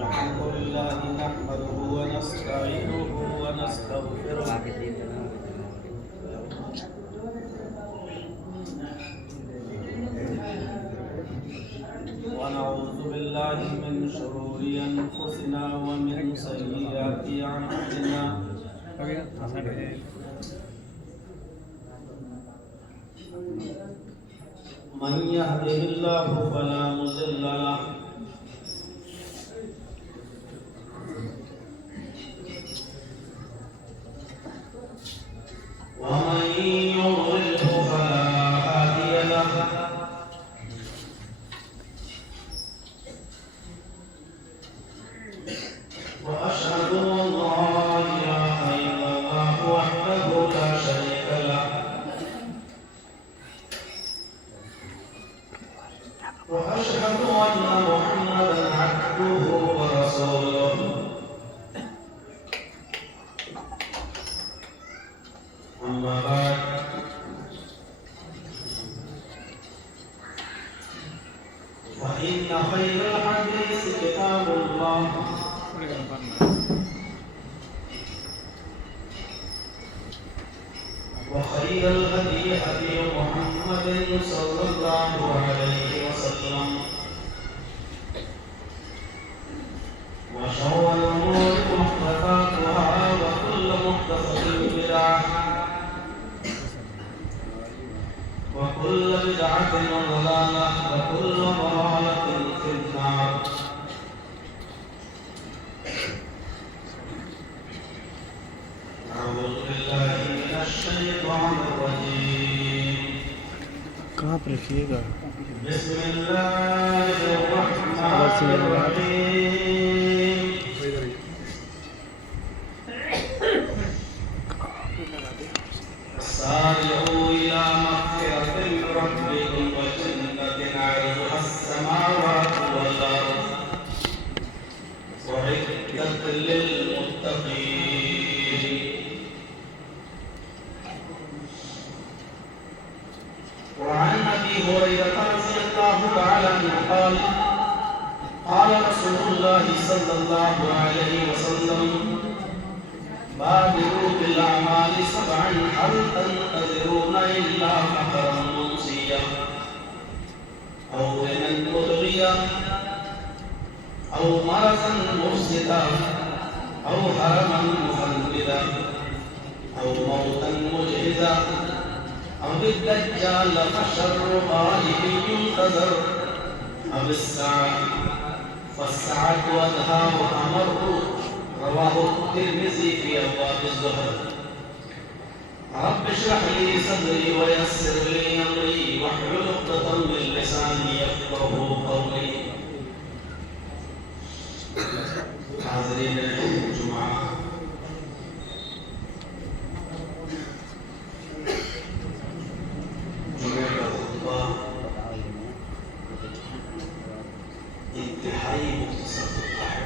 الحمد لله نحمده ونستعينه ونستغفره ونعوذ بالله من شرور أنفسنا ومن سيئات أعمالنا من يهده الله فلا مضل له ومن يضلل فلا هادي له وأشهد أن لا إله إلا الله وحده لا شريك له وأشهد أن محمدا عبده ورسوله أما بعد فإن خير الحديث كتاب الله وخير الهدي هدي محمد صلى الله عليه وسلم وشر الأمور محدثاتها وكل محدثة بدعة وكل بدعة ضلالة وكل ضلالة في النار أعوذ بالله من الشيطان الرجيم کہاں پر رکھیے گا بسم الله الرحمن الرحيم سارعوا إلى مغفرة من ربكم وجنة عرضها السماوات والأرض أعدت للمتقين وعن أبي هريرة رضي الله تعالى عنه قال قال رسول الله صلى الله عليه وسلم بادروا بالأعمال سبعا هل تنتظرون إلا فقرا منسيا أو غنى مطغيا أو مرضا مفسدا أو هرما مخلدا أو موتا مجهزا أو الدجال فشر غائب ينتظر أو الساعة فالساعة أدهى وأمر رواه الترمذي في أبواب الزهد رب اشرح لي صدري ويسر لي أمري واحلل عقدة من لساني يفقهوا قولي حاضرین جمعہ جمعہ کا خطبہ انتہائی مختصر ہوتا ہے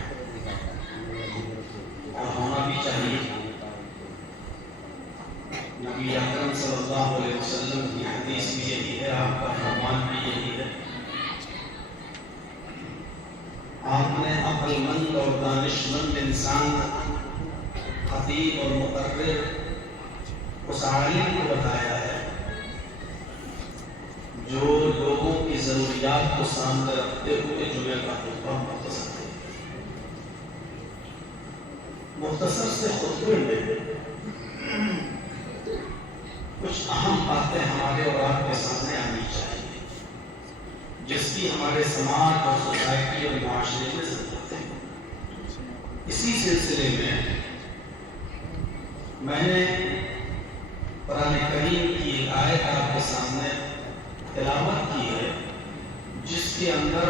اور ہونا بھی چاہیے نبی اکرم صلی اللہ علیہ وسلم کی حدیث بھی یہی ہے آپ کا فرمان بھی یہی ہے آپ نے عقل مند اور دانش مند انسان خطیب اور مقرر اس عالم کو بتایا ہے جو لوگوں کی ضروریات کو سامنے رکھتے ہوئے جمعہ کا خطبہ مختصر ہے مختصر سے خطبے میں کچھ اہم باتیں ہمارے اور آپ کے سامنے آنی چاہیے جس کی ہمارے سماج اور سوسائٹی اور معاشرے میں ضرورت ہے اسی سلسلے میں نے قرآن کریم کی ایک آیت آپ کے سامنے تلاوت کی ہے جس کے اندر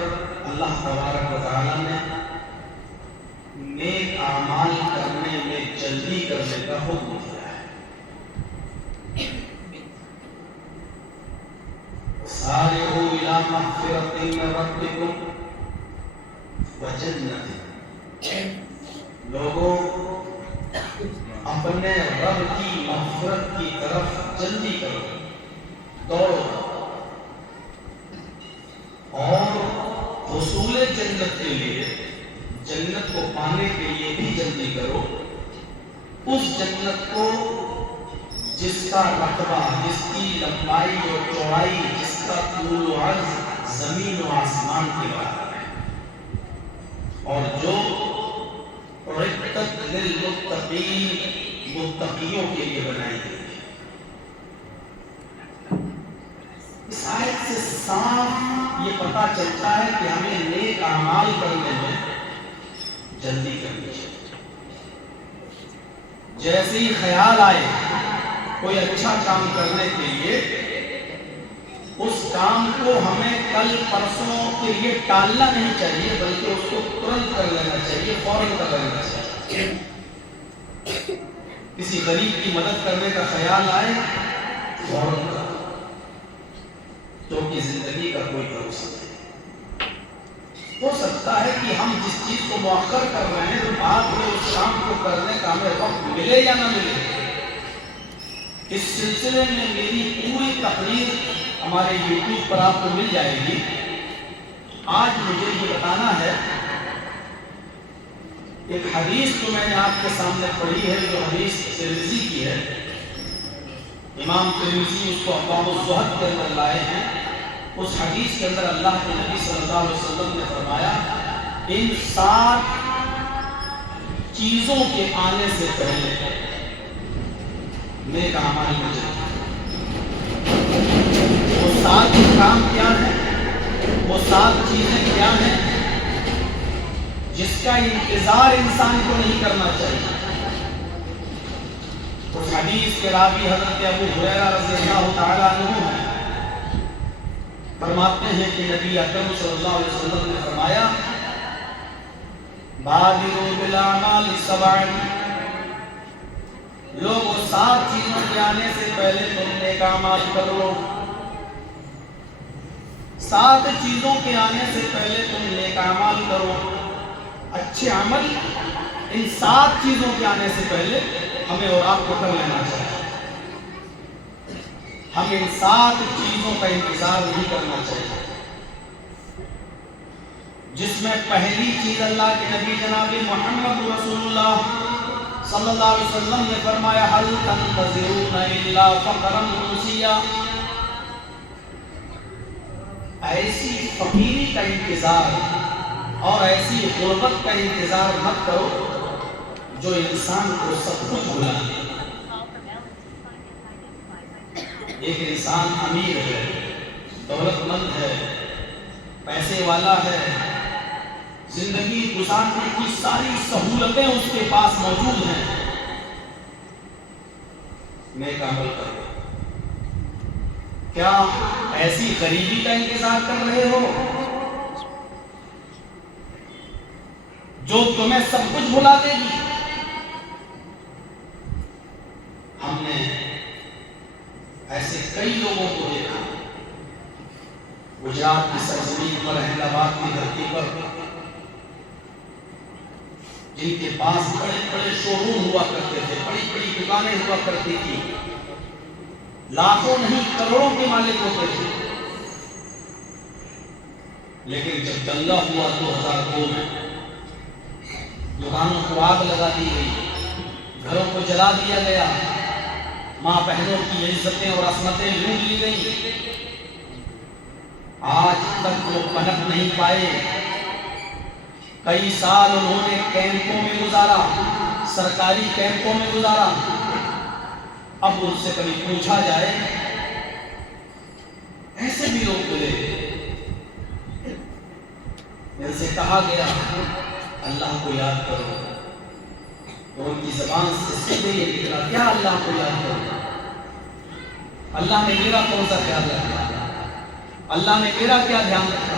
اللہ تبارک و تعالیٰ نے نیک اعمال کرنے میں جلدی کرنے کا حکم دیا ہے سارعوا إلى مغفرة من ربكم وجنة لوگوں اپنے رب کی مغفرت کی طرف جلدی کرو دوڑو جنت کے لیے، جنت کو پانے کے لیے بھی جلدی کرو، اس جنت کو جس کا رقبہ، جس کی لمبائی اور چوڑائی، جس کا طول و عرض زمین و آسمان کے برابر ہے، اور جو اعدت للمتقین، متقیوں کے لیے بنائی گئی ہے۔ اس آیت سے صاف یہ پتہ چلتا ہے کہ ہمیں نیک اعمال کرنے میں جلدی کرنی چاہیے۔ جیسے ہی خیال آئے کوئی اچھا کام کرنے کے لیے، اس کام کو ہمیں کل پرسوں کے لیے ٹالنا نہیں چاہیے، بلکہ اس کو ترنت کر لینا چاہیے، فوراً کر لینا چاہیے۔ کسی غریب کی مدد کرنے کا خیال آئے، فوراً کر، کیونکہ زندگی کا کوئی بھروسہ نہیں۔ ہو سکتا ہے کہ ہم جس چیز کو مؤخر کر رہے ہیں تو بعد میں اس کام کو کرنے کا ہمیں وقت ملے یا نہ ملے۔ اس سلسلے میں میری پوری تقریر ہمارے یوٹیوب پر آپ کو مل جائے گی۔ آج مجھے یہ بتانا ہے، ایک حدیث جو میں نے آپ کے سامنے پڑھی ہے، جو حدیث ترمذی کی ہے، امام ترمذی اس کو ابواب الزہد کے اندر لائے ہیں۔ اس حدیث کے اندر اللہ کے نبی صلی اللہ علیہ وسلم نے فرمایا، ان 7 چیزوں کے آنے سے پہلے نیک اعمال میں جلدی۔ وہ 7 کام کیا ہیں؟ وہ 7 چیزیں کیا ہیں جس کا انتظار انسان کو نہیں کرنا چاہیے؟ اس حدیث کے راوی حضرت ابو ہریرہ رضی اللہ تعالی عنہ ہیں، فرماتے ہیں کہ نبی اکرم صلی اللہ علیہ وسلم نے فرمایا، بادروا بالاعمال 7، لوگوں 7 چیزوں کے آنے سے پہلے تم نیک اعمال کرو۔ 7 چیزوں کے آنے سے پہلے تم نیک اعمال کرو۔ اچھے عمل ان 7 چیزوں کے آنے سے پہلے ہمیں اور آپ کو کر لینا چاہیے۔ ہم ان 7 چیزوں کا انتظار نہیں کرنا چاہیے، جس میں پہلی چیز اللہ کے نبی جناب محمد رسول اللہ صلی اللہ علیہ وسلم نے فرمایا، هل تنتظرون الا فقرا منسیا، ایسی فقیری کا انتظار اور ایسی غربت کا انتظار مت کرو جو انسان کو سب کچھ بھلا دے۔ ایک انسان امیر ہے، دولت مند ہے، پیسے والا ہے، زندگی گزارنے کی ساری سہولتیں اس کے پاس موجود ہیں، نیک عمل کرو۔ کیا ایسی غریبی کا انتظار کر رہے ہو جو تمہیں سب کچھ بھلا دے گی؟ ہم نے ایسے کئی لوگوں کو دیکھا، گجرات کی سرزمین پر، احمد آباد کی دھرتی پر، جن کے پاس بڑے بڑے شو روم ہوا کرتے تھے، بڑی بڑی دکانیں ہوا کرتی تھی، لاکھوں نہیں کروڑوں کے مالک ہوتے تھے، لیکن جب دنگا ہوا 2002 میں، دکانوں کو آگ لگا دی گئی، گھروں کو جلا دیا گیا، ماں بہنوں کی عزتیں اور عصمتیں لوٹ لی گئی، آج تک وہ پنپ نہیں پائے۔ کئی سال انہوں نے کیمپوں میں گزارا، سرکاری کیمپوں میں گزارا۔ اب ان سے کبھی پوچھا جائے، ایسے بھی لوگ ملے، ان سے کہا گیا اللہ کو یاد کرو، تو ان کی زبان سے سیدھے یہ نکلا، کیا اللہ کو یاد کرو؟ اللہ نے میرا کون سا خیال رکھا؟ اللہ نے میرا کیا دھیان رکھا؟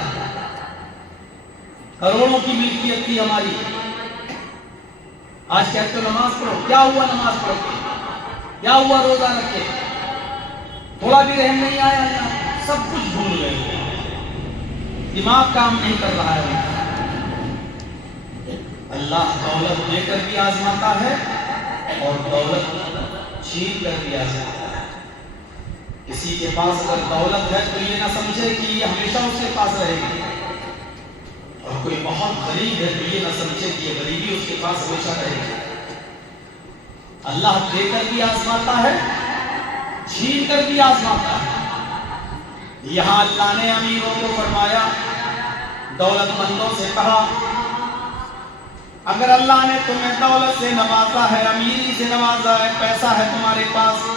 کروڑوں کی ملکیت تھی ہماری، آج کہتے ہو نماز پڑھو، کیا ہوا نماز پڑھ کے؟ کیا ہوا روزہ رکھ کے؟ تھوڑا بھی رحم نہیں آیا؟ سب کچھ بھول گئے، دماغ کام نہیں کر رہا ہے۔ اللہ دولت دے کر بھی آزماتا ہے اور دولت چھین کر بھی آزماتا ہے۔ کسی کے پاس اگر دولت ہے تو یہ نہ سمجھے کہ یہ ہمیشہ اس کے پاس رہے گی، اور کوئی بہت غریب ہے تو یہ نہ سمجھے کہ یہ غریبی اس کے پاس ہمیشہ رہے گی. اللہ دے کر بھی آزماتا ہے, چھین کر بھی آزماتا ہے. یہاں اللہ نے امیروں کو فرمایا, دولت مندوں سے کہا اگر اللہ نے تمہیں دولت سے نوازا ہے, امیری سے نوازا ہے, پیسہ ہے تمہارے پاس,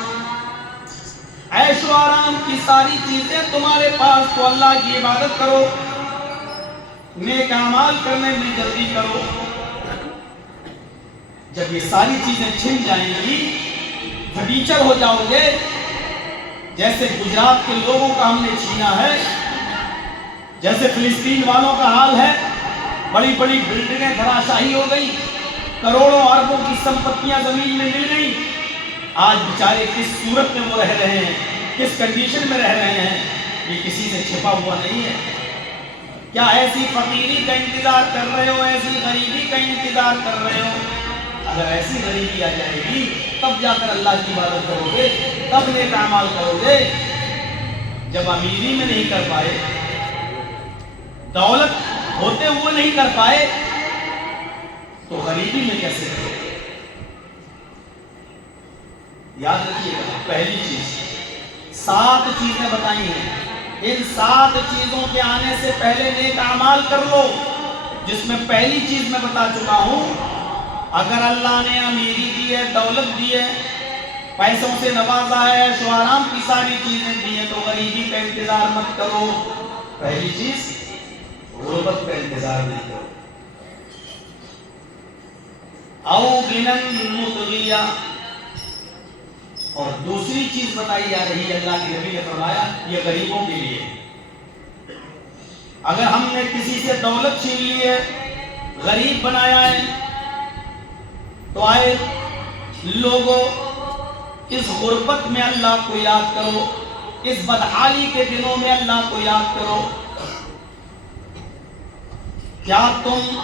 عیش و آرام کی ساری چیزیں تمہارے پاس, تو اللہ کی عبادت کرو, نیک اعمال کرنے میں جلدی کرو. جب یہ ساری چیزیں چھن جائیں گی, بھٹیچر ہو جاؤ گے, جیسے گجرات کے لوگوں کا ہم نے چھینا ہے, جیسے فلسطین والوں کا حال ہے, بڑی بڑی بلڈنگیں دھراشاہی ہو گئی, کروڑوں اربوں کی سمپتیاں زمین میں مل گئی. آج بیچارے کس صورت میں وہ رہ رہے ہیں, کس کنڈیشن میں رہ رہے ہیں, یہ کسی سے چھپا ہوا نہیں ہے. کیا ایسی فقیری کا انتظار کر رہے ہو, ایسی غریبی کا انتظار کر رہے ہو؟ اگر ایسی غریبی آ جائے گی تب جا کر اللہ کی عبادت کرو گے, تب نیک اعمال کرو گے. جب امیری میں نہیں کر پائے, دولت ہوتے ہوئے نہیں کر پائے, تو غریبی میں کیسے کرو گے؟ یاد رکھیے گا, پہلی چیز 7 چیزیں بتائی ہیں, ان 7 چیزوں کے آنے سے پہلے نیک اعمال کر لو. جس میں پہلی چیز میں بتا چکا ہوں, اگر اللہ نے امیری دی ہے, دولت دی ہے, پیسوں سے نوازا ہے, عیش و آرام کی ساری چیزیں دی ہیں, تو غریبی کا انتظار مت کرو. پہلی چیز غربت کا انتظار نہیں کرو. او غنى مطغیہ. اور دوسری چیز بتائی جا رہی ہے, اللہ کے نبی نے فرمایا یہ غریبوں کے لیے. اگر ہم نے کسی سے دولت چھین لی ہے, غریب بنایا ہے, تو آئے لوگوں اس غربت میں اللہ کو یاد کرو, اس بدحالی کے دنوں میں اللہ کو یاد کرو. کیا تم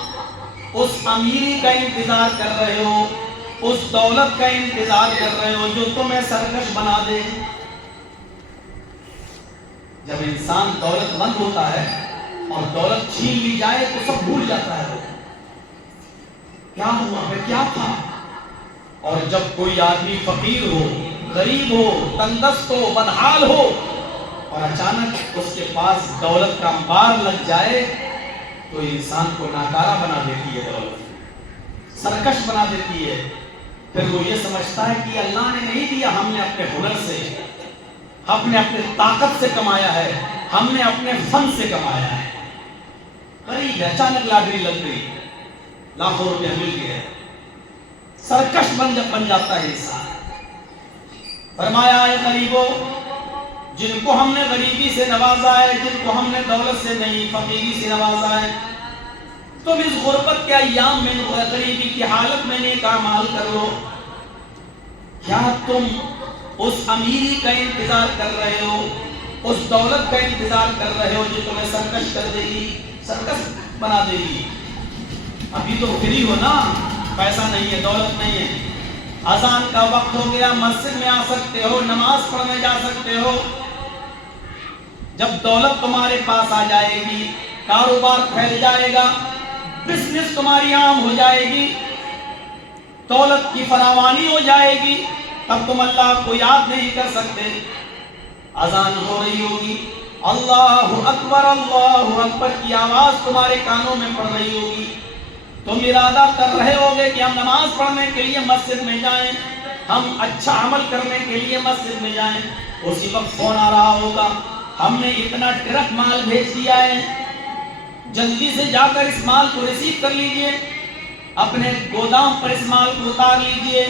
اس امیری کا انتظار کر رہے ہو, اس دولت کا انتظار کر رہے ہو جو تمہیں سرکش بنا دے؟ جب انسان دولت مند ہوتا ہے اور دولت چھین لی جائے تو سب بھول جاتا ہے, کیا ہوا ہے, کیا تھا. اور جب کوئی آدمی فقیر ہو, غریب ہو, تنگدست ہو, بدحال ہو, اور اچانک اس کے پاس دولت کا انبار لگ جائے تو انسان کو ناکارہ بنا دیتی ہے, دولت سرکش بنا دیتی ہے. پھر وہ یہ سمجھتا ہے کہ اللہ نے نہیں دیا, ہم نے اپنے ہنر سے, ہم نے اپنے طاقت سے کمایا ہے, ہم نے اپنے فن سے کمایا ہے. غریب ہے, اچانک لاٹری لگ گئی, لاکھوں روپے مل گئے, سرکش بن جاتا ہے انسان. فرمایا ہے غریبوں, جن کو ہم نے غریبی سے نوازا ہے, جن کو ہم نے دولت سے نہیں فقیری سے نوازا ہے, تم اس غربت کے ایام میں, غریبی کی حالت میں نیک اعمال کر لو. کیا تم اس امیری کا انتظار کر رہے ہو, اس دولت کا انتظار کر رہے ہو جو تمہیں سرکش کر دے گی, سرکش بنا دے گی؟ ابھی تو فری ہو نا, پیسہ نہیں ہے, دولت نہیں ہے, اذان کا وقت ہو گیا, مسجد میں آ سکتے ہو, نماز پڑھنے جا سکتے ہو. جب دولت تمہارے پاس آ جائے گی, کاروبار پھیل جائے گا, بزنس تمہاری عام ہو جائے گی, دولت کی فراوانی ہو جائے گی, تب تم اللہ کو یاد نہیں کر سکتے. اذان ہو رہی ہوگی, اللہ اکبر کی آواز تمہارے کانوں میں پڑ رہی ہوگی, تم ارادہ کر رہے ہوگے کہ ہم نماز پڑھنے کے لیے مسجد میں جائیں, ہم اچھا عمل کرنے کے لیے مسجد میں جائیں. اسی وقت فون آ رہا ہوگا, ہم نے اتنا ٹرک مال بھیج دیا ہے, جلدی سے جا کر اس مال کو ریسیو کر لیجئے, اپنے گودام پر اس مال کو اتار لیجئے,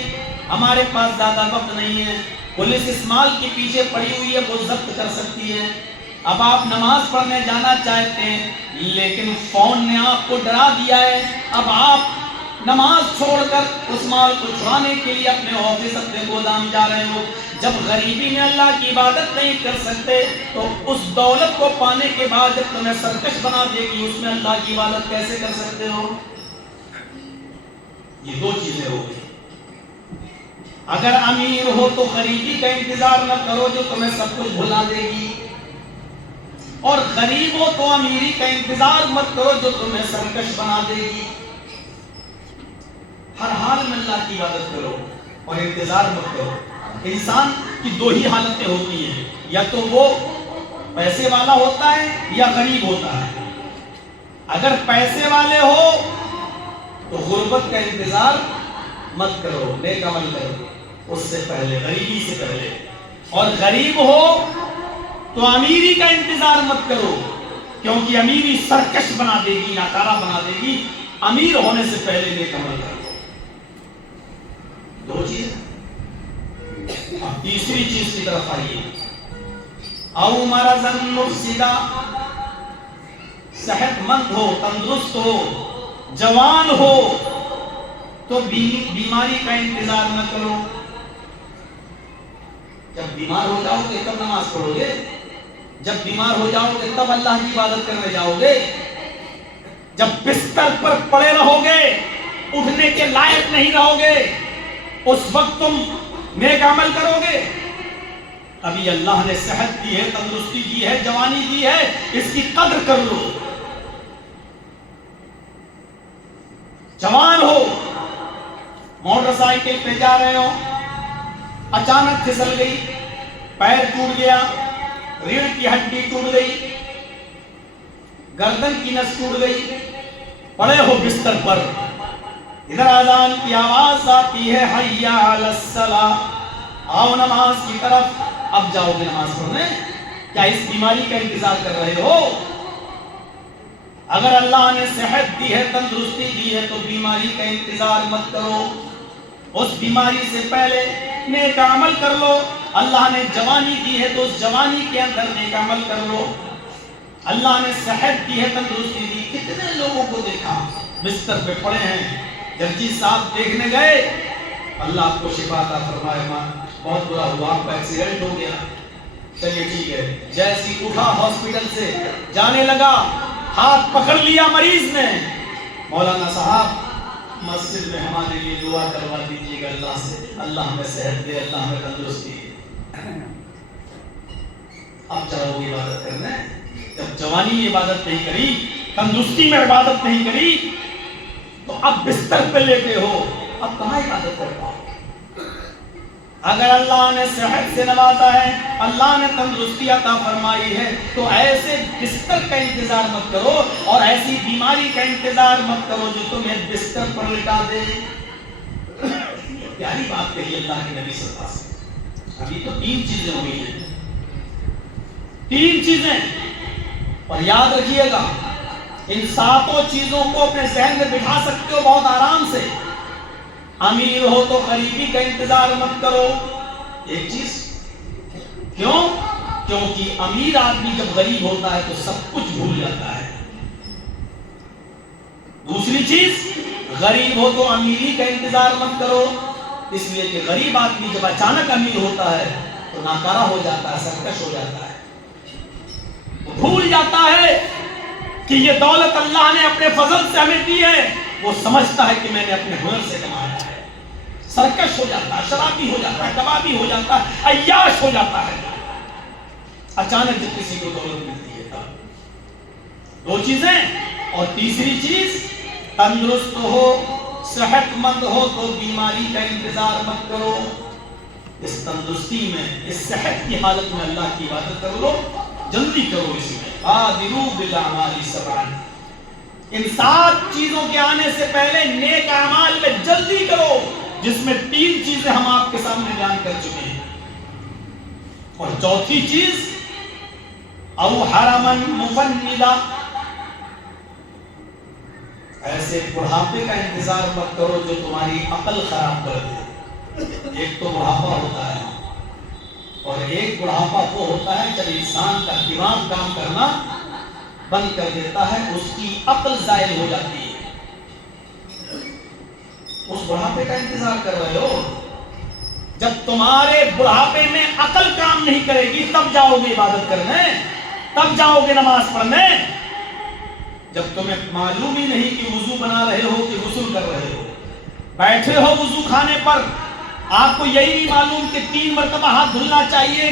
ہمارے پاس زیادہ وقت نہیں ہے, پولیس اس مال کے پیچھے پڑی ہوئی ہے, وہ ضبط کر سکتی ہے. اب آپ نماز پڑھنے جانا چاہتے ہیں, لیکن فون نے آپ کو ڈرا دیا ہے, اب آپ نماز چھوڑ کر اس مال کو چھڑانے کے لیے اپنے آفس, اپنے گودام جا رہے ہو. جب غریبی میں اللہ کی عبادت نہیں کر سکتے تو اس دولت کو پانے کے بعد جب تمہیں سرکش بنا دے گی, اس میں اللہ کی عبادت کیسے کر سکتے ہو؟ یہ 2 چیزیں ہو گئی. اگر امیر ہو تو غریبی کا انتظار نہ کرو جو تمہیں سب کچھ بھلا دے گی. اور غریب ہو تو امیری کا انتظار مت کرو جو تمہیں سرکش بنا دے گی. ہر حال میں اللہ کی عبادت کرو اور انتظار مت کرو. انسان کی دو ہی حالتیں ہوتی ہیں, یا تو وہ پیسے والا ہوتا ہے یا غریب ہوتا ہے. اگر پیسے والے ہو تو غربت کا انتظار مت کرو, نیک عمل کرو اس سے پہلے, غریبی سے پہلے. اور غریب ہو تو امیری کا انتظار مت کرو, کیونکہ امیری سرکش بنا دے گی, ناکارہ بنا دے گی. امیر ہونے سے پہلے نیک عمل کرو. دو چیز. اب تیسری چیز کی طرف آئیے. او مرضا مفسدا, صحت مند ہو, تندرست ہو, جوان ہو تو بیماری کا انتظار نہ کرو. جب بیمار ہو جاؤ گے تب نماز پڑھو گے, جب بیمار ہو جاؤ گے تب اللہ کی عبادت کرنے جاؤ گے. جب بستر پر پڑے رہو گے, اٹھنے کے لائق نہیں رہو گے, اس وقت تم نیک عمل کرو گے. ابھی اللہ نے صحت دی ہے, تندرستی دی ہے, جوانی دی ہے, اس کی قدر کر لو. جوان ہو, موٹر سائیکل پہ جا رہے ہو, اچانک پھسل گئی, پیر ٹوٹ گیا, ریڑھ کی ہڈی ٹوٹ گئی, گردن کی نس ٹوٹ گئی, پڑے ہو بستر پر, ادھر اذان کی آواز آتی ہے حی علی الصلاۃ, آؤ نماز کی طرف. اب جاؤ گے نماز پڑھنے, کیا اس بیماری کا انتظار کر رہے ہو؟ اگر اللہ نے صحت دی ہے, تندرستی دی ہے تو بیماری کا انتظار مت کرو. اس بیماری سے پہلے نیک عمل کر لو. اللہ نے جوانی دی ہے تو اس جوانی کے اندر نیک عمل کر لو. اللہ نے صحت دی ہے, تندرستی دی. کتنے لوگوں کو دیکھا بستر پہ پڑے ہیں, جرجی صاحب دیکھنے گئے, اللہ آپ کو شفا عطا فرمائے, ماں بہت برا ہوا, آپ کا ایکسیڈنٹ ہو گیا, چلیے ٹھیک ہے. جیسی اٹھا ہاسپٹل سے جانے لگا, ہاتھ پکڑ لیا مریض نے, مولانا صاحب مسجد میں ہمارے لیے دعا کروا دیجیے گا اللہ سے, اللہ ہمیں صحت دے, اللہ ہمیں تندرستی دے. اب جاؤ گے عبادت کرنے. جب جوانی میں عبادت نہیں کری, تندرستی میں عبادت نہیں کری, تو اب بستر پہ لیٹے ہو, اب کہاں عبادت کر پاؤ؟ اگر اللہ نے صحت سے نوازا ہے, اللہ نے تندرستی عطا فرمائی ہے, تو ایسے بستر کا انتظار مت کرو اور ایسی بیماری کا انتظار مت کرو جو تمہیں بستر پر لٹا دے. پیاری بات کہی اللہ کے نبی صلی اللہ علیہ وسلم. ابھی تو 3 چیزیں ہوئی ہیں, 3 چیزیں, اور یاد رکھیے گا ان 7 چیزوں کو اپنے ذہن میں بٹھا سکتے ہو بہت آرام سے. امیر ہو تو غریبی کا انتظار مت کرو. ایک چیز, کیوں؟ کیونکہ امیر آدمی جب غریب ہوتا ہے تو سب کچھ بھول جاتا ہے. دوسری چیز, غریب ہو تو امیری کا انتظار مت کرو, اس لیے کہ غریب آدمی جب اچانک امیر ہوتا ہے تو ناکارہ ہو جاتا ہے, سرکش ہو جاتا ہے, وہ بھول جاتا ہے کہ یہ دولت اللہ نے اپنے فضل سے ہمیں دی ہے. وہ سمجھتا ہے کہ میں نے اپنے ہنر سے کمایا ہے, سرکش ہو جاتا ہے, شرابی ہو جاتا ہے, کبابی ہو جاتا ہے, عیاش ہو جاتا ہے. اچانک جب کسی کو دولت ملتی ہے تب. 2 چیزیں. اور تیسری چیز, تندرست ہو, صحت مند ہو تو بیماری کا انتظار مت کرو. اس تندرستی میں, اس صحت کی حالت میں اللہ کی عبادت کر لو, جلدی کرو. اس میں بادروا بالاعمال سبعا, ان 7 چیزوں کے آنے سے پہلے نیک اعمال میں جلدی کرو, جس میں 3 چیزیں ہم آپ کے سامنے بیان کر چکے ہیں. اور چوتھی چیز, او حرما مفندا, ایسے بڑھاپے کا انتظار مت کرو جو تمہاری عقل خراب کر دے. ایک تو بڑھاپا ہوتا ہے, اور ایک بڑھاپا وہ ہوتا ہے جب انسان کا دماغ کام کرنا بند کر دیتا ہے, اس کی عقل زائل ہو جاتی ہے. اس بڑھاپے کا انتظار کر رہے ہو. جب تمہارے بڑھاپے میں عقل کام نہیں کرے گی تب جاؤ گے عبادت کرنے, تب جاؤ گے نماز پڑھنے. جب تمہیں معلوم ہی نہیں کہ وضو بنا رہے ہو کہ غسل کر رہے ہو, بیٹھے ہو وضو خانے پر, آپ کو یہی نہیں معلوم کہ 3 مرتبہ ہاتھ دھلنا چاہیے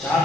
4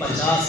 50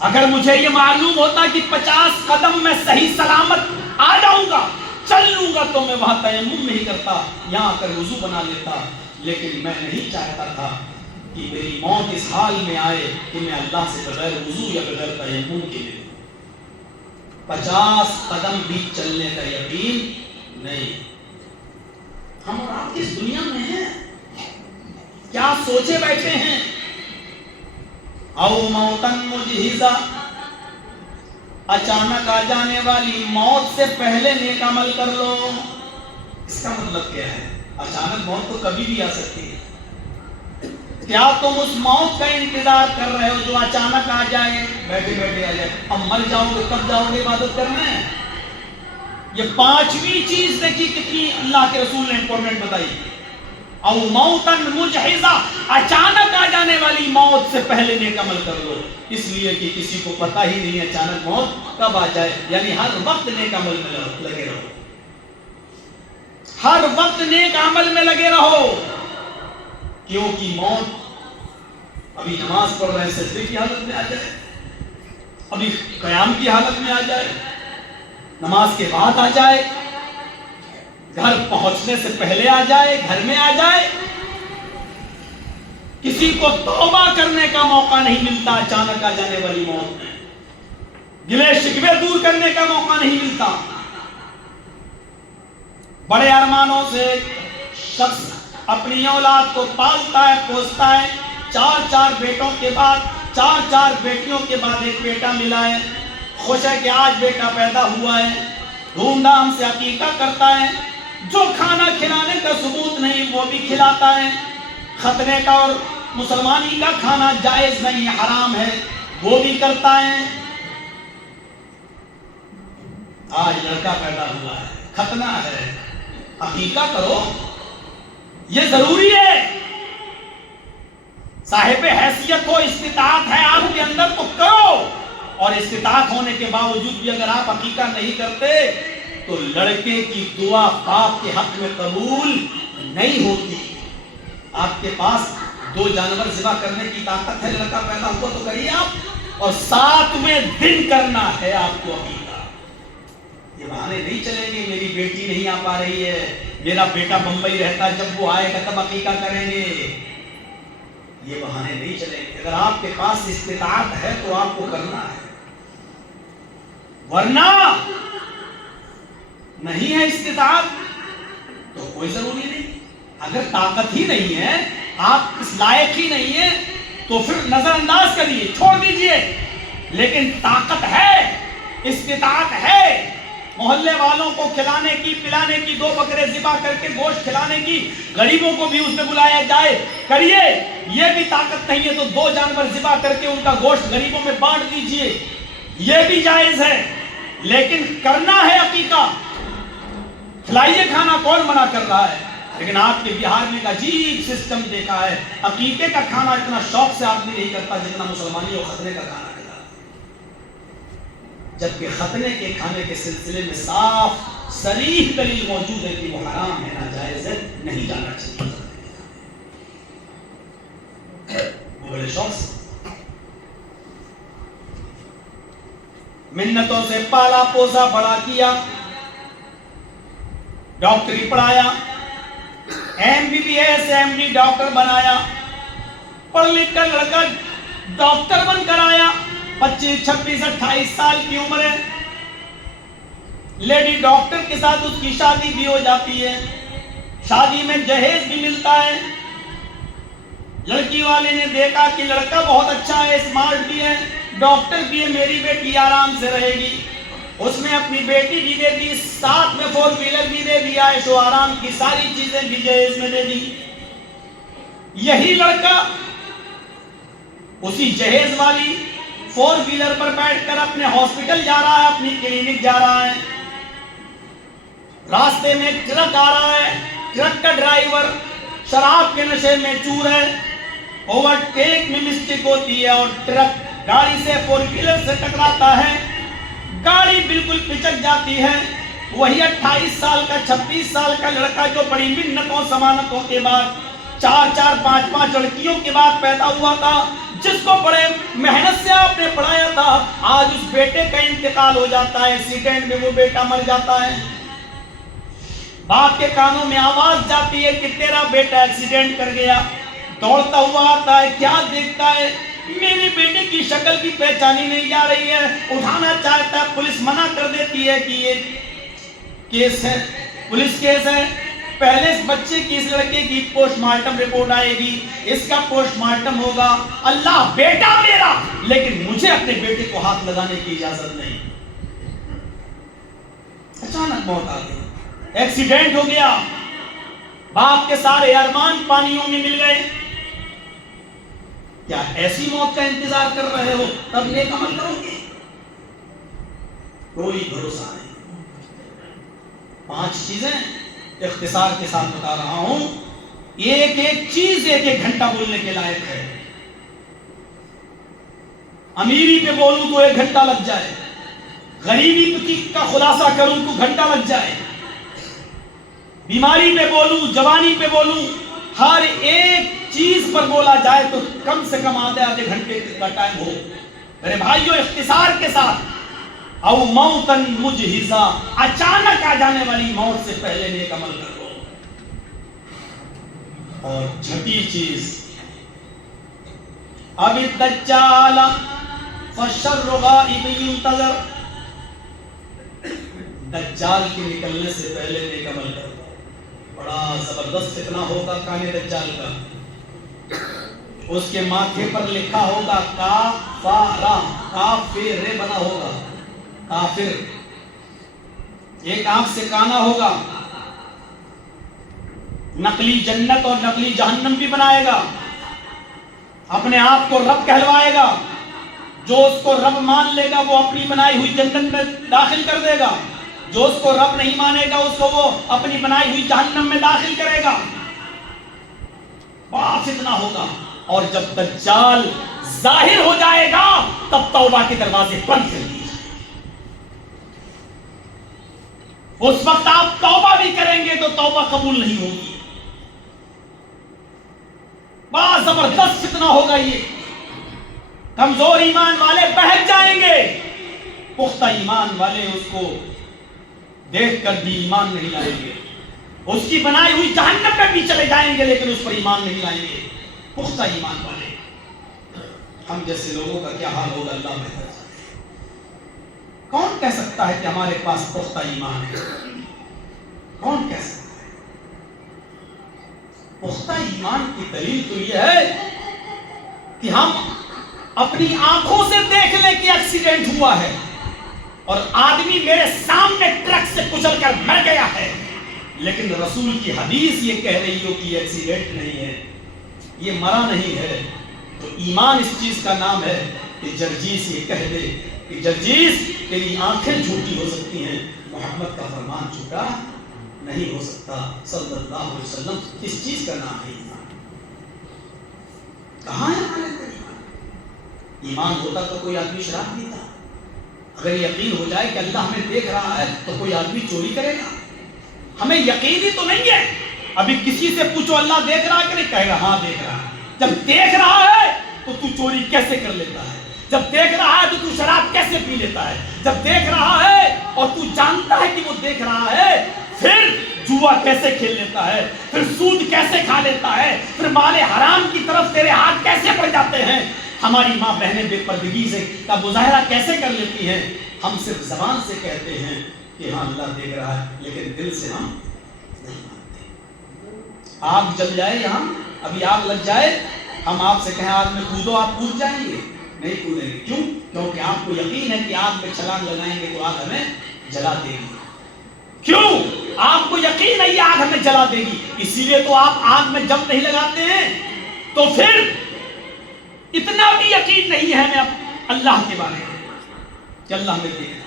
اگر مجھے یہ معلوم ہوتا کہ 50 قدم میں صحیح سلامت آ جاؤں گا، چل لوں گا، تو میں وہاں تیمم نہیں کرتا، یہاں آ کر وضو بنا لیتا. لیکن میں نہیں چاہتا تھا کہ میری موت اس حال میں آئے کہ میں اللہ سے بغیر وضو یا بغیر تیمم کے لیے 50 قدم بھی چلنے کا یقین نہیں. ہم اور آپ کس دنیا میں ہیں؟ کیا سوچے بیٹھے ہیں؟ او موتن مجہزہ، اچانک آ جانے والی موت سے پہلے نیک عمل کر لو. اس کا مطلب کیا ہے؟ اچانک موت تو کبھی بھی آ سکتی ہے. کیا تم اس موت کا انتظار کر رہے ہو جو اچانک آ جائے، بیٹھے بیٹھے آ جائے؟ اب مر جاؤ گے، کب جاؤ گے عبادت کرنے؟ یہ 5ویں چیز دیکھی کتنی اللہ کے رسول نے امپورٹنٹ بتائی. او موتن مجہزہ، اچانک آ جانے والی موت سے پہلے نیک عمل کر لو. اس لیے کہ کسی کو پتہ ہی نہیں اچانک موت کب آ جائے. یعنی ہر وقت نیک عمل میں لگے رہو، ہر وقت نیک عمل میں لگے رہو. کیونکہ موت ابھی نماز پڑھ رہے سجدے کی حالت میں آ جائے، ابھی قیام کی حالت میں آ جائے، نماز کے بعد آ جائے، گھر پہنچنے سے پہلے آ جائے، گھر میں آ جائے. کسی کو توبہ کرنے کا موقع نہیں ملتا اچانک آ جانے والی موت میں. گلے شکوے دور کرنے کا موقع نہیں ملتا. بڑے ارمانوں سے شخص اپنی اولاد کو پالتا ہے، پوستا ہے. 4 بیٹوں کے بعد، 4 بیٹیوں کے بعد ایک بیٹا ملا ہے. خوش ہے کہ آج بیٹا پیدا ہوا ہے، دھوم دھام سے عقیقہ کرتا ہے. جو کھانا کھلانے کا ثبوت نہیں وہ بھی کھلاتا ہے. ختنے کا اور مسلمانی کا کھانا جائز نہیں، حرام ہے، وہ بھی کرتا ہے. آج لڑکا پیدا ہوا ہے، ختنہ ہے، عقیقہ کرو، یہ ضروری ہے. صاحب حیثیت ہو، استطاعت ہے آپ کے اندر تو کرو. اور استطاعت ہونے کے باوجود بھی اگر آپ عقیقہ نہیں کرتے تو لڑکے کی دعا باپ کے حق میں قبول نہیں ہوتی. آپ کے پاس 2 جانور ذبح کرنے کی طاقت ہے، لڑکا پیدا ہوا تو کریے آپ، اور 7ویں دن کرنا ہے آپ کو عقیقہ. یہ بہانے نہیں چلیں گے میری بیٹی نہیں آ پا رہی ہے، میرا بیٹا بمبئی رہتا ہے، جب وہ آئے گا تب عقیقہ کریں گے. یہ بہانے نہیں چلیں گے. اگر آپ کے پاس استطاعت ہے تو آپ کو کرنا ہے، ورنہ نہیں ہے استطاعت تو کوئی ضروری نہیں. اگر طاقت ہی نہیں ہے، آپ اس لائق ہی نہیں ہے، تو پھر نظر انداز کریے، چھوڑ دیجئے. لیکن طاقت ہے، استطاعت ہے، محلے والوں کو کھلانے کی، پلانے کی، 2 بکرے ذبح کر کے گوشت کھلانے کی، غریبوں کو بھی اس میں بلایا جائے، کریے. یہ بھی طاقت نہیں ہے تو 2 جانور ذبح کر کے ان کا گوشت غریبوں میں بانٹ دیجئے، یہ بھی جائز ہے. لیکن کرنا ہے عقیقہ. کھلائیے کھانا، کون منع کر رہا ہے؟ لیکن آپ کے بہار میں ایک عجیب سسٹم دیکھا ہے، عقیقے کا کھانا اتنا شوق سے آدمی نہیں کرتا جتنا مسلمانی اور ختنے کا کھانا کھلاتا. جبکہ ختنے کے کھانے کے سلسلے میں صاف صریح دلیل موجود ہے کہ وہ حرام ہے، ناجائز ہے، نہیں جانا چاہیے. وہ بڑے شوق سے منتوں سے پالا پوسا بڑا کیا، ڈاکٹری پڑھایا، MBBS MD ڈاکٹر بنایا، پڑھ لکھ کر لڑکا ڈاکٹر بن کر آیا. 25 26 28 سال کی عمر ہے. لیڈی ڈاکٹر کے ساتھ اس کی شادی بھی ہو جاتی ہے. شادی میں جہیز بھی ملتا ہے. لڑکی والے نے دیکھا کہ لڑکا بہت اچھا ہے، اسمارٹ بھی ہے، ڈاکٹر بھی ہے، میری بیٹی آرام سے رہے گی. اس نے اپنی بیٹی بھی دے دی، ساتھ میں 4 ویلر بھی دے دیا، عیش و آرام کی ساری چیزیں بھی جہیز میں دے دی. یہی لڑکا اسی جہیز والی 4 ویلر پر بیٹھ کر اپنے ہاسپٹل جا رہا ہے، اپنی کلینک جا رہا ہے. راستے میں ٹرک آ رہا ہے، ٹرک کا ڈرائیور شراب کے نشے میں چور ہے، اوورٹیک میں مسٹیک ہوتی ہے اور ٹرک گاڑی سے 4 ویلر سے ٹکراتا ہے. گاڑی بالکل پچک جاتی ہے. وہی 28 سال کا 26 سال کا لڑکا جو بڑی منتوں سمانتوں کے بعد 4 4 5 5 لڑکیوں کے بعد پیدا ہوا تھا، جس کو بڑے محنت سے آپ نے پڑھایا تھا، آج اس بیٹے کا انتقال ہو جاتا ہے، ایکسیڈنٹ میں وہ بیٹا مر جاتا ہے، باپ کے کانوں میں آواز جاتی ہے کہ تیرا بیٹا ایکسیڈنٹ کر گیا، دوڑتا ہوا آتا ہے، کیا دیکھتا ہے؟ میرے بیٹے کی شکل کی پہچانی نہیں جا رہی ہے، اٹھانا چاہتا ہے، پولیس منع کر دیتی ہے کہ یہ کیس ہے، پولیس کیس ہے، پہلے اس بچے کی، اس لڑکے کی پوسٹ مارٹم رپورٹ آئے گی، اس کا پوسٹ مارٹم ہوگا، اللہ بیٹا میرا، لیکن مجھے اپنے بیٹے کو ہاتھ لگانے کی اجازت نہیں۔ اچانک موت آ گئی، ایکسیڈنٹ ہو گیا، باپ کے سارے ارمان پانیوں میں مل گئے۔ کیا ایسی موت کا انتظار کر رہے ہو تب نیک عمل کرو گے؟ کوئی بھروسہ نہیں۔ 5 چیزیں اختصار کے ساتھ بتا رہا ہوں، ایک ایک چیز 1-1 گھنٹہ بولنے کے لائق ہے۔ امیری پہ بولوں تو 1 گھنٹہ لگ جائے، غریبی کا خلاصہ کروں تو گھنٹہ لگ جائے، بیماری پہ بولوں، جوانی پہ بولوں، ہر ایک چیز پر بولا جائے تو کم سے کم آدھے گھنٹے کا ٹائم ہو۔ میرے بھائیوں، اختصار کے ساتھ، او موتن مجہزا، اچانک آ جانے والی موت سے پہلے نیک عمل کر لو۔ اور چھٹی چیز، اب الدجال فالشر غائب ينتظر، دجال کے نکلنے سے پہلے نیک عمل کر لو۔ بڑا زبردست فتنہ ہوگا کانے دجال کا، اس کے ماتھے پر لکھا ہوگا کافارا، کافر بنا ہوگا، کافر، ایک آنکھ سے کانا ہوگا، نقلی جنت اور نقلی جہنم بھی بنائے گا، اپنے آپ کو رب کہلوائے گا، جو اس کو رب مان لے گا وہ اپنی بنائی ہوئی جنت میں داخل کر دے گا، جو اس کو رب نہیں مانے گا اس کو وہ اپنی بنائی ہوئی جہنم میں داخل کرے گا۔ بڑا فتنہ ہوگا، اور جب دجال ظاہر ہو جائے گا تب توبہ کے دروازے بند کر دیے جائیں گے۔ اس وقت آپ توبہ بھی کریں گے تو توبہ قبول نہیں ہوگی۔ بڑا زبردست فتنہ ہوگا یہ، کمزور ایمان والے بہک جائیں گے، پختہ ایمان والے اس کو دیکھ کر بھی ایمان نہیں لائیں گے، اس کی بنائی ہوئی جہنم میں بھی چلے جائیں گے لیکن اس پر ایمان نہیں لائیں گے۔ پختہ ایمان والے، ہم جیسے لوگوں کا کیا حال ہوگا اللہ بہتر جانے۔ کون کہہ سکتا ہے کہ ہمارے پاس پختہ ایمان ہے؟ کون کہہ سکتا ہے؟ پختہ ایمان کی دلیل تو یہ ہے کہ ہم اپنی آنکھوں سے دیکھ لیں کہ ایکسیڈنٹ ہوا ہے اور آدمی میرے سامنے ٹرک سے کچل کر مر گیا ہے، لیکن رسول کی حدیث یہ کہہ رہی ہو کہ یہ ایکسیڈنٹ نہیں ہے، یہ مرا نہیں ہے، تو ایمان اس چیز کا نام ہے کہ جرجیس یہ کہہ دے کہ جرجیس تیری آنکھیں جھوٹی ہو سکتی ہیں، محمد کا فرمان جھوٹا نہیں ہو سکتا صلی اللہ علیہ وسلم۔ اس چیز کا نام ہے ایمان۔ کہاں ہے ہمارے اندر ایمان؟ ایمان ہوتا تو کوئی آدمی شراب پیتا، اگر یقین ہو جائے کہ اللہ ہمیں دیکھ رہا ہے تو کوئی آدمی چوری کرے گا؟ ہمیں یقین ہی تو نہیں ہے۔ ابھی کسی سے پوچھو اللہ دیکھ رہا ہے کہ نہیں، کہے گا ہاں دیکھ رہا ہے۔ جب دیکھ رہا ہے تو تو چوری کیسے کر لیتا ہے؟ جب دیکھ رہا ہے تو تو شراب کیسے پی لیتا ہے؟ جب دیکھ رہا ہے اور تو جانتا ہے کہ وہ دیکھ رہا ہے، پھر جوا کیسے کھیل لیتا ہے؟ پھر سود کیسے کھا لیتا ہے؟ پھر مال حرام کی طرف تیرے ہاتھ کیسے بڑھ جاتے ہیں؟ ہماری ماں بہنیں بے پردگی سے کا مظاہرہ کیسے کر لیتی ہیں؟ ہم صرف زبان سے کہتے ہیں کہ ہاں اللہ دیکھ رہا ہے، لیکن دل سے ہم نہیں مانتے۔ آگ جل جائے، یہاں ابھی آگ لگ جائے، ہم آپ سے کہیں آگ میں کودو، آپ کود جائیں گے؟ نہیں کودیں گے۔ کیوں؟ کیونکہ آپ کو یقین ہے کہ آگ میں چھلانگ لگائیں گے تو آگ ہمیں جلا دے گی۔ کیوں؟ آپ کو یقین ہے یہ آگ ہمیں جلا دے گی، اسی لیے تو آپ آگ میں جب نہیں لگاتے ہیں۔ تو پھر اتنا بھی یقین نہیں ہے ہمیں اللہ کے بارے میں کہ اللہ ہمیں دیکھ رہا ہے۔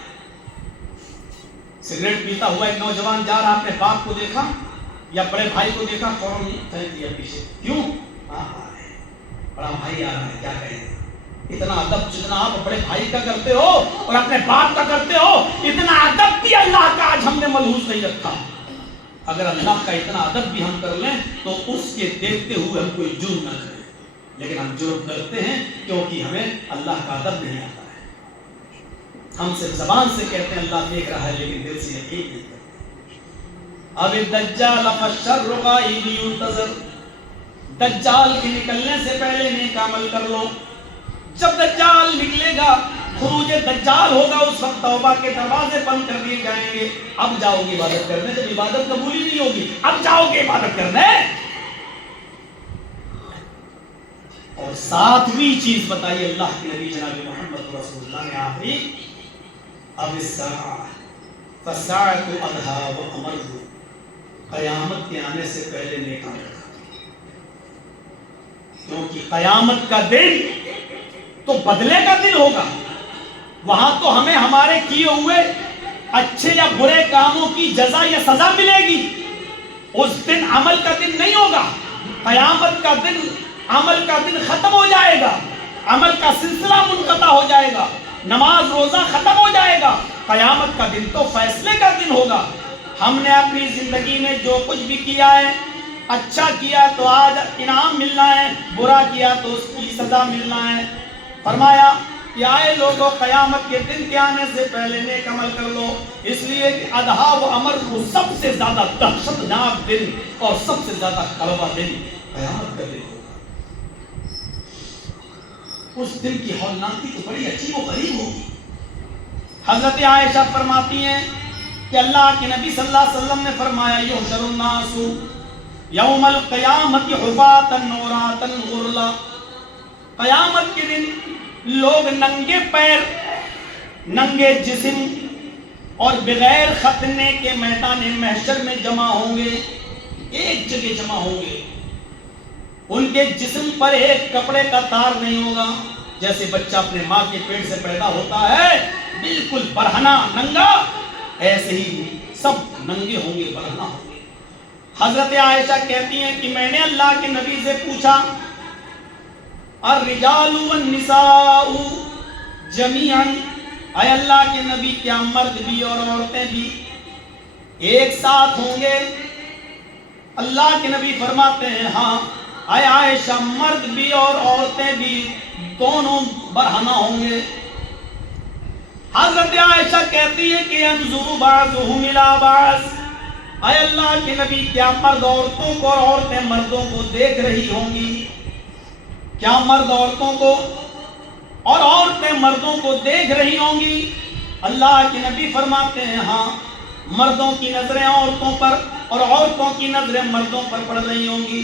سگریٹ پیتا ہوا ایک نوجوان جا رہا، اپنے باپ کو دیکھا یا بڑے بھائی کو دیکھا، فوراً پھینک دیا پیچھے۔ کیوں؟ بڑا بھائی آ رہا ہے، کیا کہیں گے؟ اتنا ادب جتنا آپ بڑے بھائی کا کرتے ہو اور اپنے باپ کا کرتے ہو، اتنا ادب بھی اللہ کا آج ہم نے ملحوظ نہیں رکھا۔ اگر اللہ کا اتنا ادب بھی ہم کر لیں تو اس کے دیکھتے ہوئے ہم کوئی جرم نہ کریں۔ لیکن ہم جرم کرتے ہیں کیونکہ ہمیں اللہ کا ادب نہیں آتا ہے. ہم صرف زبان سے کہتے ہیں اللہ دیکھ رہا ہے لیکن دل سے یقین نہیں کرتے. اب الدجال فالشر قائد ينتظر، دجال کے نکلنے سے پہلے نیک عمل کر لو. جب دجال نکلے گا، خروج دجال ہوگا، اس وقت توبہ کے دروازے بند کر دیے جائیں گے. اب جاؤ گے عبادت کرنے، جب عبادت قبول ہی نہیں ہوگی اب جاؤ گے عبادت کرنے. اور ساتویں چیز بتائی اللہ کے نبی جناب محمد رسول اللہ نے آخری، اب الساعہ فالساعۃ ادھیٰ وامر، قیامت کے آنے سے پہلے نیک عمل کرو، کیونکہ قیامت کا دن تو بدلے کا دن ہوگا. وہاں تو ہمیں ہمارے کیے ہوئے اچھے یا برے کاموں کی جزا یا سزا ملے گی. اس دن عمل کا دن نہیں ہوگا. قیامت کا دن عمل کا دن ختم ہو جائے گا، عمل کا سلسلہ منقطع ہو جائے گا، نماز روزہ ختم ہو جائے گا. قیامت کا دن تو فیصلے کا دن ہوگا. ہم نے اپنی زندگی میں جو کچھ بھی کیا ہے، اچھا کیا تو آج انعام ملنا ہے، برا کیا تو اس کی سزا ملنا ہے. فرمایا کہ آئے لوگوں، قیامت کے دن کے آنے سے پہلے نیک عمل کر لو، اس لیے کہ ادھیٰ و امر کو سب سے زیادہ دہشت ناک دن اور سب سے زیادہ کڑوا دن قیامت کا دن ہوگا. اس دن کی ہولناکی تو بڑی عجیب و غریب ہوگی. حضرت عائشہ فرماتی ہیں کہ اللہ کے نبی صلی اللہ علیہ وسلم نے فرمایا یحشر الناس یوم القیامت حفاۃ عراۃ غرلا، قیامت کے دن لوگ ننگے پیر، ننگے جسم اور بغیر ختنے کے میدان محشر میں جمع ہوں گے، ایک جگہ جمع ہوں گے. ان کے جسم پر ایک کپڑے کا تار نہیں ہوگا. جیسے بچہ اپنے ماں کے پیٹ سے پیدا ہوتا ہے بالکل برہنہ ننگا، ایسے ہی سب ننگے ہوں گے، برہنہ ہوں گے. حضرت عائشہ کہتی ہیں کہ میں نے اللہ کے نبی سے پوچھا الرجال والنساء جميعا، اے اللہ کے نبی کیا مرد بھی اور عورتیں بھی ایک ساتھ ہوں گے؟ اللہ کے نبی فرماتے ہیں ہاں. اے عائشہ، مرد بھی اور عورتیں بھی دونوں برہنہ ہوں گے. حضرت عائشہ کہتی ہے کہ انظر بعضهم الى بعض، اے اللہ کے نبی کیا مرد عورتوں کو اور عورتیں مردوں کو دیکھ رہی ہوں گی؟ کیا مرد عورتوں کو اور عورتیں مردوں کو دیکھ رہی ہوں گی؟ اللہ کے نبی فرماتے ہیں ہاں، مردوں کی نظریں عورتوں پر اور عورتوں کی نظریں مردوں پر پڑ رہی ہوں گی.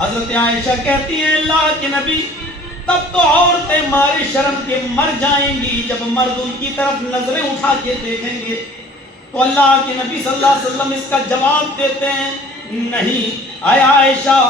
حضرت عائشہ کہتی ہیں اللہ کے نبی تب تو عورتیں ماری شرم کے مر جائیں گی جب مرد ان کی طرف نظریں اٹھا کے دیکھیں گے. تو اللہ کے نبی صلی اللہ علیہ وسلم اس کا جواب دیتے ہیں نہیں اے عائشہ،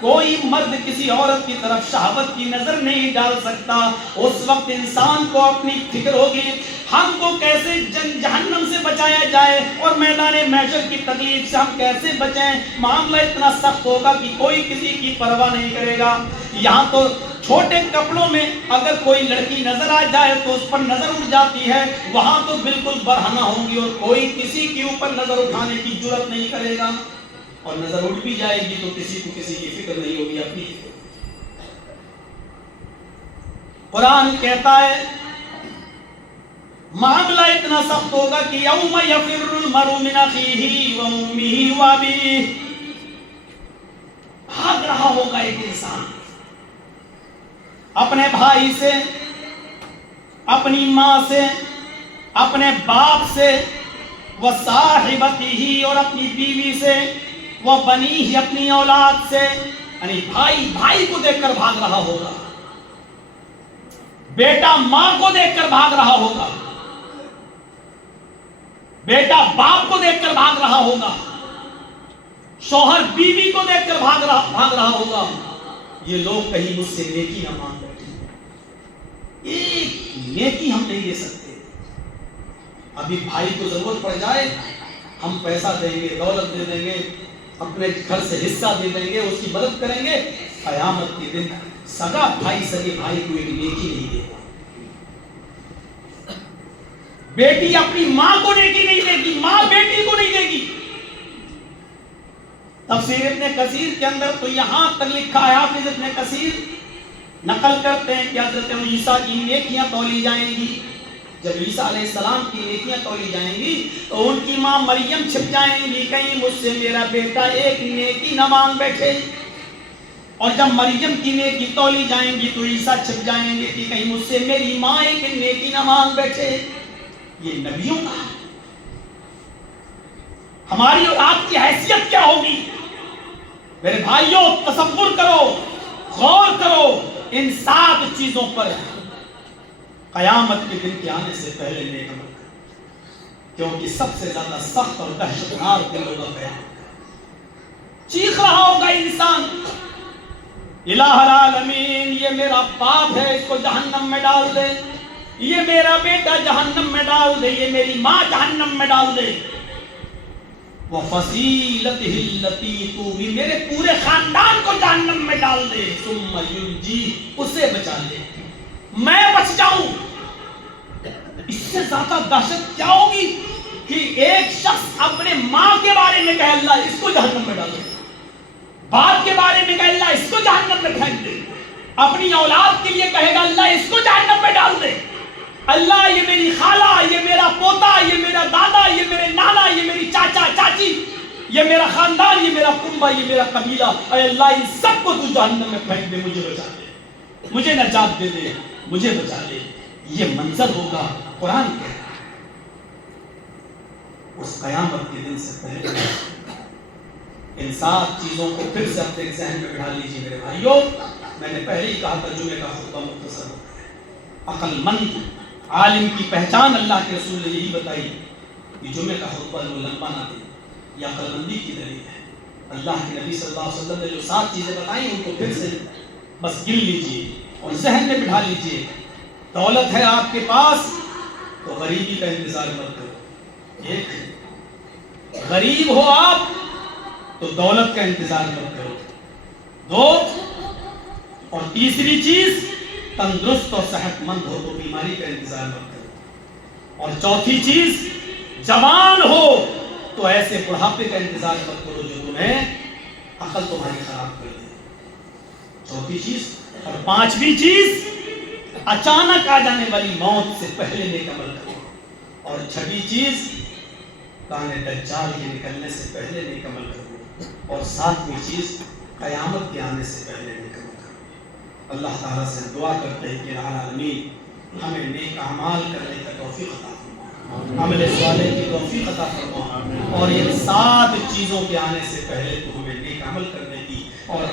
کوئی مرد کسی عورت کی طرف شہوت کی نظر نہیں ڈال سکتا. اس وقت انسان کو اپنی فکر ہوگی ہم کو کیسے جہنم سے بچایا جائے اور میدان محشر کی تکلیف سے ہم کیسے بچیں. معاملہ اتنا سخت ہوگا کہ کوئی کسی کی پرواہ نہیں کرے گا. یہاں تو چھوٹے کپڑوں میں اگر کوئی لڑکی نظر آ جائے تو اس پر نظر اٹھ جاتی ہے، وہاں تو بالکل برہنہ ہوں گی اور کوئی کسی کے اوپر نظر اٹھانے کی جرات نہیں کرے گا. اور نظر اٹھ بھی جائے گی تو کسی کو کسی کی فکر نہیں ہوگی، اپنی فکر. قرآن کہتا ہے معاملہ اتنا سخت ہوگا کہ یوم یفر المرء من اخیہ و امہ و ابیہ، بھاگ رہا ہوگا ایک انسان اپنے بھائی سے، اپنی ماں سے، اپنے باپ سے، و صاحبتہ اور اپنی بیوی سے، وہ بنی اپنی اولاد سے. یعنی بھائی بھائی کو دیکھ کر بھاگ رہا ہوگا، بیٹا ماں کو دیکھ کر بھاگ رہا ہوگا، بیٹا باپ کو دیکھ کر بھاگ رہا ہوگا، شوہر بیوی کو دیکھ کر بھاگ رہا ہوگا. یہ لوگ کہیں مجھ سے نیکی نہ مانگ بیٹھے، ایک نیکی ہم نہیں دے سکتے. ابھی بھائی کو ضرورت پڑ جائے ہم پیسہ دیں گے، دولت دے دیں گے، اپنے گھر سے حصہ دے دیں گے، اس کی مدد کریں گے. قیامت کے دن سگا بھائی سگے بھائی کو ایک نیکی نہیں دے گا. بیٹی اپنی ماں کو نیکی نہیں دے گی، ماں بیٹی کو نہیں دے گی. تفسیر ابن کثیر کے اندر تو یہاں تک لکھا ہے، حافظ ابن کثیر نقل کرتے ہیں کہ حضرت عیسیٰ کی نیکیاں تولی جائیں گی. جب عیسیٰ علیہ السلام کی نیکیاں تولی جائیں گی تو ان کی ماں مریم چھپ جائیں گی, کہیں مجھ سے میرا بیٹا ایک نیکی نہ مانگ بیٹھے. اور جب مریم کی نیکی تولی جائیں گی تو عیسیٰ چھپ جائیں گے کہ کہیں مجھ سے میری ماں ایک نیکی نہ مانگ بیٹھے. یہ نبیوں کا ہے. ہماری اور آپ کی حیثیت کیا ہوگی میرے بھائیوں؟ تصور کرو, غور کرو ان 7 چیزوں پر. قیامت کے دن کے آنے سے پہلے نیک عمل کرو, کیونکہ سب سے زیادہ سخت اور دہشتناک دن ہوگا قیامت. چیخ رہا ہوگا انسان, الہ العالمین یہ میرا باپ ہے اس کو جہنم میں ڈال دے, یہ میرا بیٹا جہنم میں ڈال دے, یہ میری ماں جہنم میں ڈال دے. وَفَصِيلَتِهِ الَّتِي تُؤْوِي میرے پورے خاندان کو جہنم میں ڈال دے. ثُمَّ يُنْجِي اسے بچا لے, میں بچ جاؤں. اس سے زیادہ دہشت کیا ہوگی کہ ایک شخص اپنے ماں کے بارے میں کہے اللہ اس کو جہنم میں ڈال دے, باپ کے بارے میں کہے اللہ اس کو جہنم میں پھینک دے, اپنی اولاد کے لیے کہے گا اللہ اس کو جہنم میں ڈال دے. اللہ یہ میری خالہ, یہ میرا پوتا, یہ میرا دادا, یہ میرے نانا, یہ میری چاچا چاچی, یہ میرا خاندان, یہ میرا کنبہ, یہ میرا قبیلہ, اے اللہ ان سب کو تو جہنم میں پھینک دے, مجھے بچا دے, مجھے نجات دے دے, مجھے بچا لے. یہ منظر ہوگا. قرآن کہتا ہے اس قیامت کے دن سے پہلے ان 7 چیزوں کو پھر سے اپنے ذہن میں بٹھا لیجیے میرے بھائیوں. میں نے پہلے ہی کہا تھا جمعے کا خطبہ مختصر ہوتا ہے. عقل مند عالم کی پہچان اللہ کے رسول نے یہی بتائی کہ جمعے کا خطبہ جو لمبا نہ دے, یہ عقل مندی کی دلیل ہے. اللہ کے نبی صلی اللہ علیہ وسلم نے جو 7 چیزیں بتائیں ان کو پھر سے بس گن لیجیے اور ذہن میں بٹھا لیجیے. دولت ہے آپ کے پاس تو غریبی کا انتظار مت کرو. ایک, غریب ہو آپ تو دولت کا انتظار مت کرو. 2 اور تیسری چیز تندرست اور صحت مند ہو تو بیماری کا انتظار مت کرو. اور چوتھی چیز جوان ہو تو ایسے بڑھاپے کا انتظار مت کرو جو تمہیں عقل تمہاری خراب کر دے. چوتھی چیز. اور 5ویں چیز اچانک آ جانے والی موت سے پہلے نیک عمل کرو. اور 6ویں چیز کانے دجال کے نکلنے سے پہلے نیک عمل کرو. اور 7ویں چیز قیامت کے آنے سے پہلے نیک عمل کرو. اللہ تعالیٰ سے دعا کرتے ہیں کہ العالمین ہمیں نیک اعمال کرنے کا توفیق عطا فرما, عمل صالح کی توفیق عطا فرما, اور ان 7 چیزوں کے آنے سے پہلے تو ہمیں نیک عمل کرنے کی اور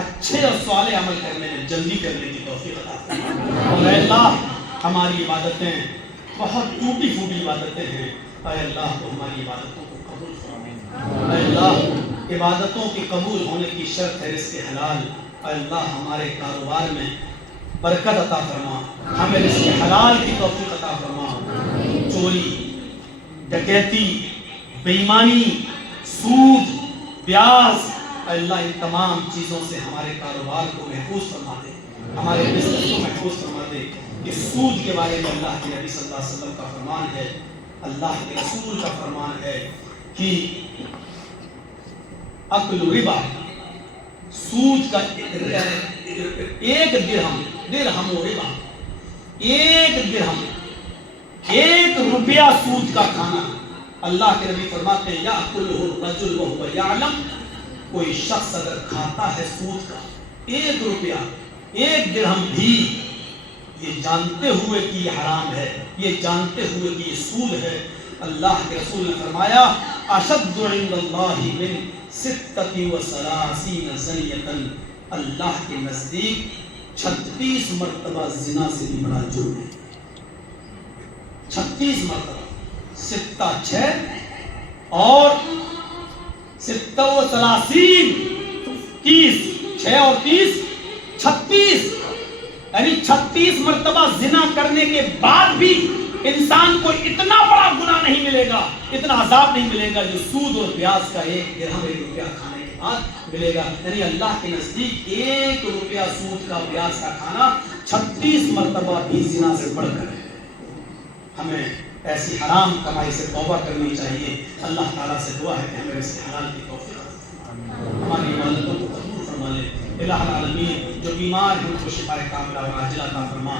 اچھے اور صالح عمل کرنے میں جلدی کرنے کی توفیق عطا فرما. اور اے اللہ ہماری عبادتیں بہت ٹوٹی پھوٹی عبادتیں ہیں, اے اللہ تو ہماری عبادتوں کو قبول فرما. اے اللہ عبادتوں کی قبول ہونے کی شرط ہے رزق حلال. اے اللہ ہمارے کاروبار میں برکت عطا فرما, ہمیں رزق حلال کی توفیق عطا فرما. چوری, ڈکیتی, بے ایمانی, سود, بیاض, اے اللہ ان تمام چیزوں سے ہمارے کاروبار کو محفوظ فرما دے, ہمارے بزنس کو محفوظ فرما دے. کہ سود کے بارے میں اللہ کے نبی صلی اللہ علیہ وسلم کا فرمان ہے, اللہ کے رسول کا فرمان ہے کہ اکل ربا, سود کا 1 درہم و ربا, 1 درہم 1 روپیہ سود کا کھانا. اللہ کے نبی فرماتے ہیں یأکلہ الرجل وہو یعلم, کوئی شخص اگر کھاتا ہے سود کا 1 روپیہ 1 درہم بھی, یہ جانتے ہوئے کہ یہ حرام ہے, یہ جانتے ہوئے کہ یہ سود ہے, اللہ کے رسول نے فرمایا اشد عند اللہ من 36 زنیۃ, اللہ کے نزدیک 36 مرتبہ زنا سے بھی بڑا جرم ہے. 36 مرتبہ, 6 اور 36 30 6 اور 30 36, یعنی 36 مرتبہ زنا کرنے کے بعد بھی انسان کو اتنا بڑا گناہ نہیں ملے گا, اتنا عذاب نہیں ملے گا جو سود اور بیاض کا 1 درہم 1 روپیہ کھانے کے بعد ملے گا. یعنی اللہ کے نزدیک 1 روپیہ سود کا بیاض کا کھانا 36 مرتبہ بھی زنا سے بڑھ کر ہے. ہمیں ایسی حرام کمائی سے توبہ کرنی چاہیے. اللہ تعالیٰ سے دعا ہے کہ ہمیں اس حلال کی توفیق, ہماری عبادتوں کو قبول فرما لے. الہ العالمین جو بیمار ہیں ان کو شفا کاملہ اور عاجلہ عطا فرما.